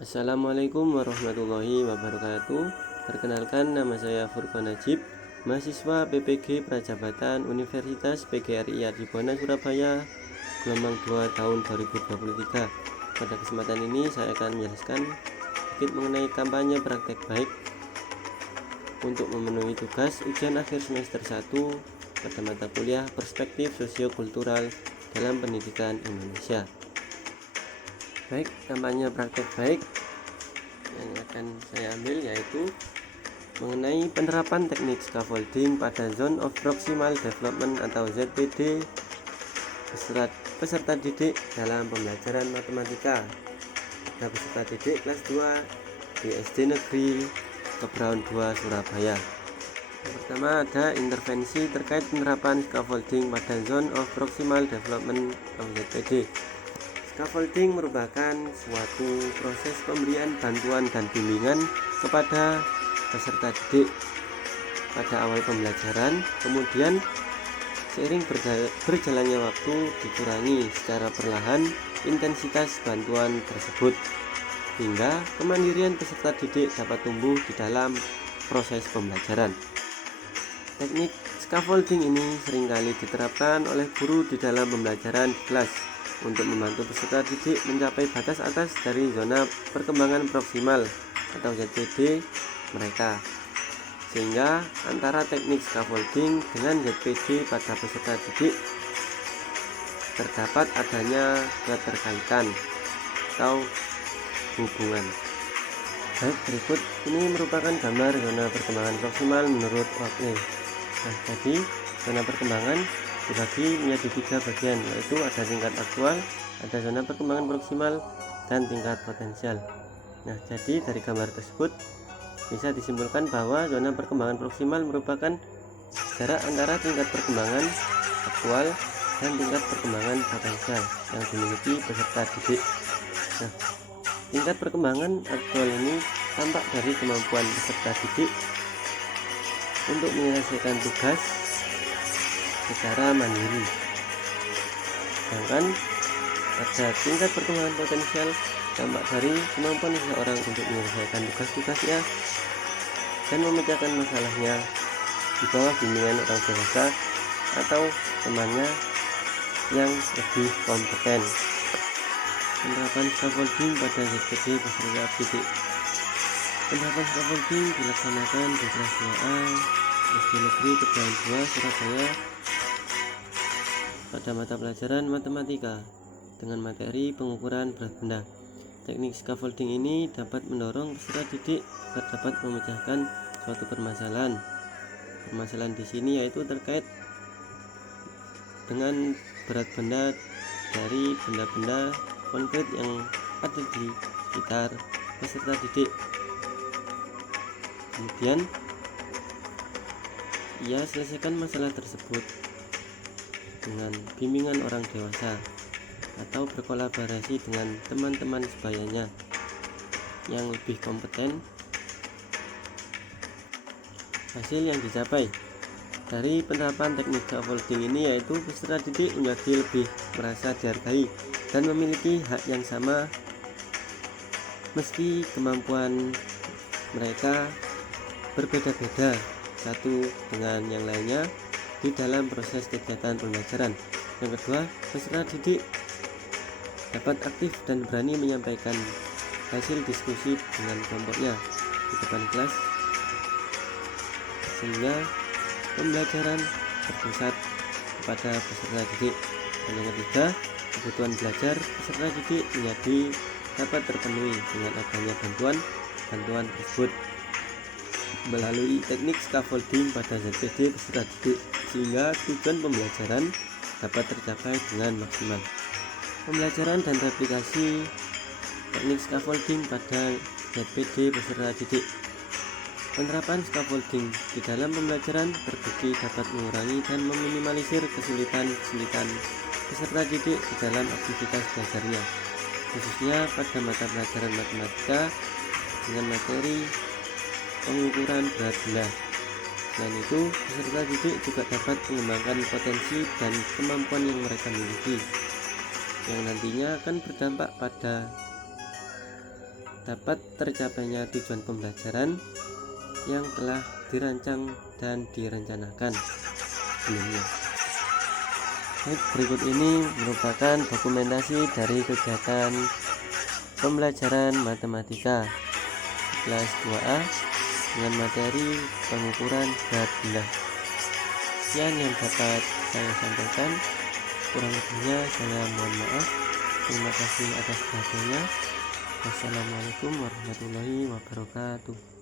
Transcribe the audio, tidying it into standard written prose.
Assalamualaikum warahmatullahi wabarakatuh. Perkenalkan, nama saya Furqan Najib, mahasiswa PPG Prajabatan Universitas PGRI Adibona Surabaya, gelombang 2 tahun 2023. Pada kesempatan ini saya akan menjelaskan sedikit mengenai kampanye praktek baik untuk memenuhi tugas ujian akhir semester 1 pada mata kuliah Perspektif Sosiokultural dalam Pendidikan Indonesia. Baik, kampanye praktek baik yang akan saya ambil yaitu mengenai penerapan teknik scaffolding pada Zone of Proximal Development atau ZPD peserta didik dalam pembelajaran matematika pada peserta didik kelas 2 di SD Negeri Kebraun 2 Surabaya. Yang pertama ada intervensi terkait penerapan scaffolding pada Zone of Proximal Development atau ZPD. Scaffolding merupakan suatu proses pemberian bantuan dan bimbingan kepada peserta didik pada awal pembelajaran, kemudian seiring berjalannya waktu dikurangi secara perlahan intensitas bantuan tersebut hingga kemandirian peserta didik dapat tumbuh di dalam proses pembelajaran. Teknik scaffolding ini seringkali diterapkan oleh guru di dalam pembelajaran di kelas untuk membantu peserta didik mencapai batas atas dari zona perkembangan proksimal atau ZPD mereka, sehingga antara teknik scaffolding dengan ZPD pada peserta didik terdapat adanya keterkaitan atau hubungan. Baik, berikut ini merupakan gambar zona perkembangan proksimal menurut Oakley. Nah, jadi zona perkembangan dibagi menjadi 3 bagian, yaitu ada tingkat aktual, ada zona perkembangan proksimal, dan tingkat potensial. Nah, jadi dari gambar tersebut bisa disimpulkan bahwa zona perkembangan proksimal merupakan jarak antara tingkat perkembangan aktual dan tingkat perkembangan potensial yang dimiliki peserta didik. Nah, tingkat perkembangan aktual ini tampak dari kemampuan peserta didik untuk menyelesaikan tugas secara mandiri. Sedangkan pada tingkat perkembangan potensial tampak dari kemampuan seseorang untuk menyelesaikan tugas-tugasnya dan memecahkan masalahnya di bawah bimbingan orang dewasa atau temannya yang lebih kompeten. Penerapan scaffolding pada ZPD peserta didik. Penerapan scaffolding dilaksanakan di kelas 2A SD Negeri Kebraun 2 Surabaya pada mata pelajaran matematika dengan materi pengukuran berat benda. Teknik scaffolding ini dapat mendorong peserta didik agar dapat memecahkan suatu permasalahan. Permasalahan di sini yaitu terkait dengan berat benda dari benda-benda konkret yang ada di sekitar peserta didik. Kemudian ia selesaikan masalah tersebut dengan bimbingan orang dewasa atau berkolaborasi dengan teman-teman sebayanya yang lebih kompeten. Hasil yang dicapai dari penerapan teknik scaffolding ini yaitu peserta didik menjadi lebih merasa dihargai dan memiliki hak yang sama meski kemampuan mereka berbeda-beda satu dengan yang lainnya di dalam proses kegiatan pembelajaran. Yang kedua, peserta didik dapat aktif dan berani menyampaikan hasil diskusi dengan kelompoknya di depan kelas, sehingga pembelajaran berpusat kepada peserta didik. Dan yang ketiga, kebutuhan belajar peserta didik menjadi dapat terpenuhi dengan adanya bantuan tersebut melalui teknik scaffolding pada ZPD peserta didik, sehingga tujuan pembelajaran dapat tercapai dengan maksimal. Pembelajaran dan replikasi teknik scaffolding pada ZPD peserta didik. Penerapan scaffolding di dalam pembelajaran terbukti dapat mengurangi dan meminimalisir kesulitan peserta didik di dalam aktivitas belajarnya, khususnya pada mata pelajaran matematika dengan materi pengukuran berat benda. Selain itu, peserta didik juga dapat mengembangkan potensi dan kemampuan yang mereka miliki, yang nantinya akan berdampak pada dapat tercapainya tujuan pembelajaran yang telah dirancang dan direncanakan sebelumnya. Baik, berikut ini merupakan dokumentasi dari kegiatan pembelajaran matematika kelas 2A dengan materi pengukuran berat benda. Sekian yang dapat saya sampaikan, kurang lebihnya saya mohon maaf. Terima kasih atas perhatiannya. Wassalamualaikum warahmatullahi wabarakatuh.